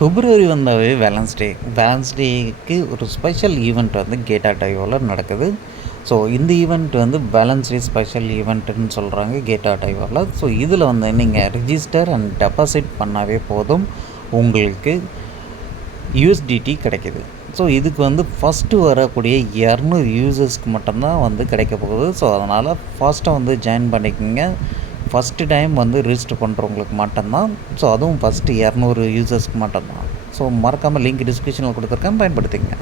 பிப்ரவரி வந்தாவே வேலன்ஸ் டேக்கு ஒரு special event வந்து கேட்டா டைவோவில் நடக்குது. ஸோ இந்த ஈவெண்ட் வந்து வேலன்ஸ் டே ஸ்பெஷல் ஈவெண்ட்டுன்னு சொல்கிறாங்க கேட்டா டைவோவில். ஸோ இதில் வந்து நீங்கள் ரிஜிஸ்டர் அண்ட் டெபாசிட் பண்ணாவே போதும், உங்களுக்கு யூஎஸ்டிடி கிடைக்கிது. ஸோ இதுக்கு வந்து ஃபஸ்ட்டு வரக்கூடிய 200 யூசர்ஸ்க்கு மட்டும்தான் வந்து கிடைக்க போகுது. ஸோ அதனால் ஃபாஸ்ட்டாக வந்து ஜாயின் பண்ணிக்கோங்க. ஃபஸ்ட்டு டைம் வந்து ரிஜிஸ்டர் பண்ணுறவங்களுக்கு மட்டும்தான். ஸோ அதுவும் ஃபஸ்ட்டு 200 யூசர்ஸ்க்கு மட்டும்தான். ஸோ மறக்காமல் லிங்க் டிஸ்கிரிப்ஷனில் கொடுத்துருக்கேன், பயன்படுத்திக்கங்க.